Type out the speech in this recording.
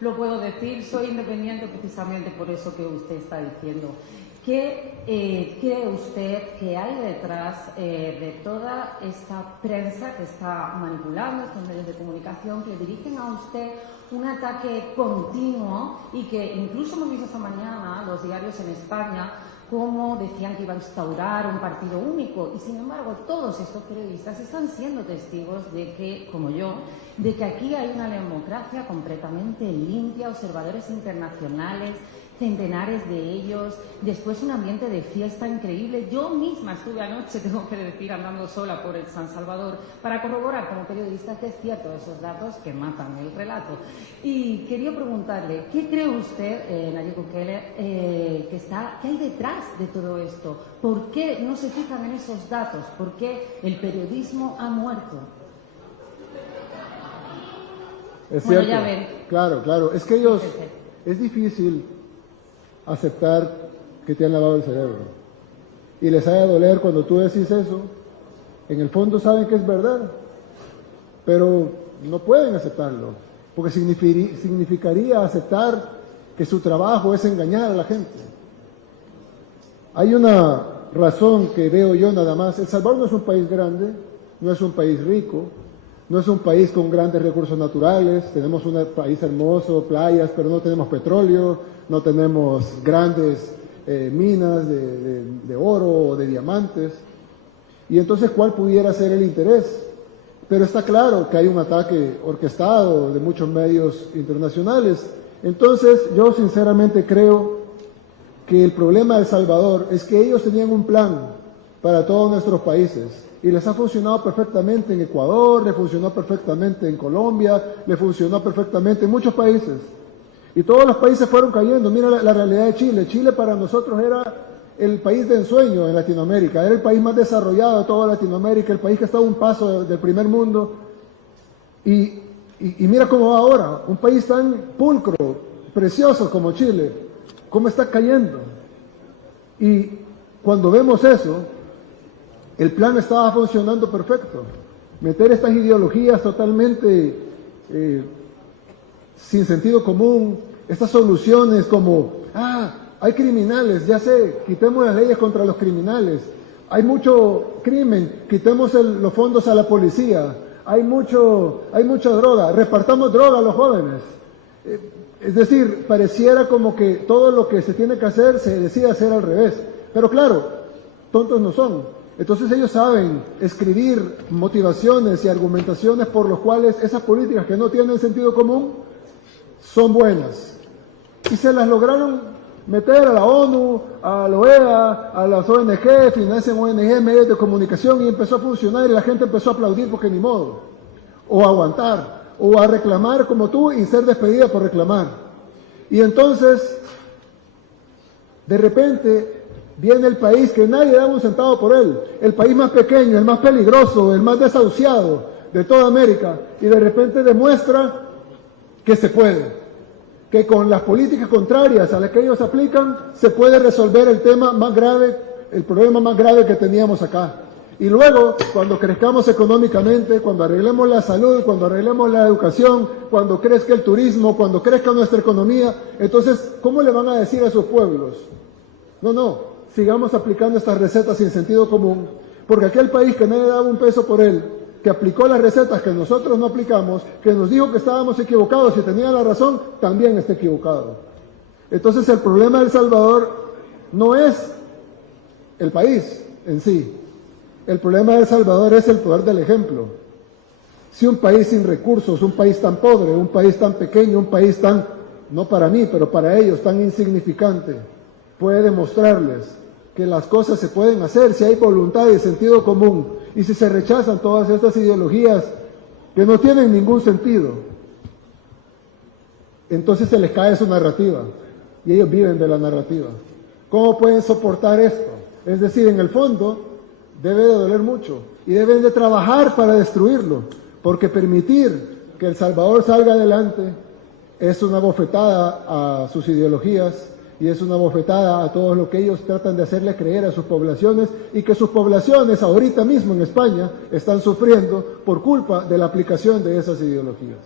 lo puedo decir, soy independiente precisamente por eso que usted está diciendo. ¿Qué cree usted que hay detrás de toda esta prensa que está manipulando, estos medios de comunicación que dirigen a usted un ataque continuo y que incluso hemos visto esta mañana los diarios en España cómo decían que iba a instaurar un partido único y sin embargo todos estos periodistas están siendo testigos de que, como yo, de que aquí hay una democracia completamente limpia, observadores internacionales, centenares de ellos, después un ambiente de fiesta increíble. Yo misma estuve anoche, tengo que decir, andando sola por el San Salvador para corroborar como periodista que es cierto esos datos que matan el relato. Y quería preguntarle, ¿qué cree usted, Nayib Bukele, que hay detrás de todo esto? ¿Por qué no se fijan en esos datos? ¿Por qué el periodismo ha muerto? Es bueno, cierto. ya ven. Claro. Es que ellos, es difícil aceptar que te han lavado el cerebro. Y les haya doler cuando tú decís eso. En el fondo saben que es verdad, pero no pueden aceptarlo, porque significaría aceptar que su trabajo es engañar a la gente. Hay una razón que veo yo nada más. El Salvador no es un país grande, no es un país rico, no es un país con grandes recursos naturales. Tenemos un país hermoso, playas, pero no tenemos petróleo, no tenemos grandes minas de oro o de diamantes. Y entonces, ¿cuál pudiera ser el interés? Pero está claro que hay un ataque orquestado de muchos medios internacionales. Entonces, yo sinceramente creo que el problema de El Salvador es que ellos tenían un plan para todos nuestros países y les ha funcionado perfectamente en Ecuador, le funcionó perfectamente en Colombia, le funcionó perfectamente en muchos países. Y todos los países fueron cayendo. Mira la realidad de Chile. Chile para nosotros era el país de ensueño en Latinoamérica, era el país más desarrollado de toda Latinoamérica, el país que estaba a un paso del primer mundo. Y mira cómo va ahora, un país tan pulcro, precioso como Chile, cómo está cayendo. Y cuando vemos eso, el plan estaba funcionando perfecto. Meter estas ideologías totalmente sin sentido común, estas soluciones como, hay criminales, ya sé, quitemos las leyes contra los criminales, hay mucho crimen, quitemos los fondos a la policía, hay mucha droga, repartamos droga a los jóvenes. Es decir, pareciera como que todo lo que se tiene que hacer se decide hacer al revés. Pero claro, tontos no son. Entonces ellos saben escribir motivaciones y argumentaciones por los cuales esas políticas que no tienen sentido común son buenas. Y se las lograron meter a la ONU, a la OEA, a las ONG, financian ONG, medios de comunicación, y empezó a funcionar y la gente empezó a aplaudir porque ni modo. O a aguantar, o a reclamar como tú y ser despedida por reclamar. Y entonces, de repente, viene el país que nadie daba un centavo por él, el país más pequeño, el más peligroso, el más desahuciado de toda América, y de repente demuestra que se puede, que con las políticas contrarias a las que ellos aplican se puede resolver el tema más grave, el problema más grave que teníamos acá. Y luego, cuando crezcamos económicamente, cuando arreglemos la salud, cuando arreglemos la educación, cuando crezca el turismo, cuando crezca nuestra economía, entonces, ¿cómo le van a decir a sus pueblos? No, sigamos aplicando estas recetas sin sentido común, porque aquel país que nadie daba un peso por él, que aplicó las recetas que nosotros no aplicamos, que nos dijo que estábamos equivocados y tenía la razón, también está equivocado. Entonces el problema de El Salvador no es el país en sí. El problema de El Salvador es el poder del ejemplo. Si un país sin recursos, un país tan pobre, un país tan pequeño, un país tan, no para mí, pero para ellos, tan insignificante, puede demostrarles que las cosas se pueden hacer si hay voluntad y sentido común, y si se rechazan todas estas ideologías que no tienen ningún sentido, entonces se les cae su narrativa, y ellos viven de la narrativa. ¿Cómo pueden soportar esto? Es decir, en el fondo, debe de doler mucho, y deben de trabajar para destruirlo, porque permitir que El Salvador salga adelante es una bofetada a sus ideologías, y es una bofetada a todo lo que ellos tratan de hacerle creer a sus poblaciones, y que sus poblaciones ahorita mismo en España están sufriendo por culpa de la aplicación de esas ideologías.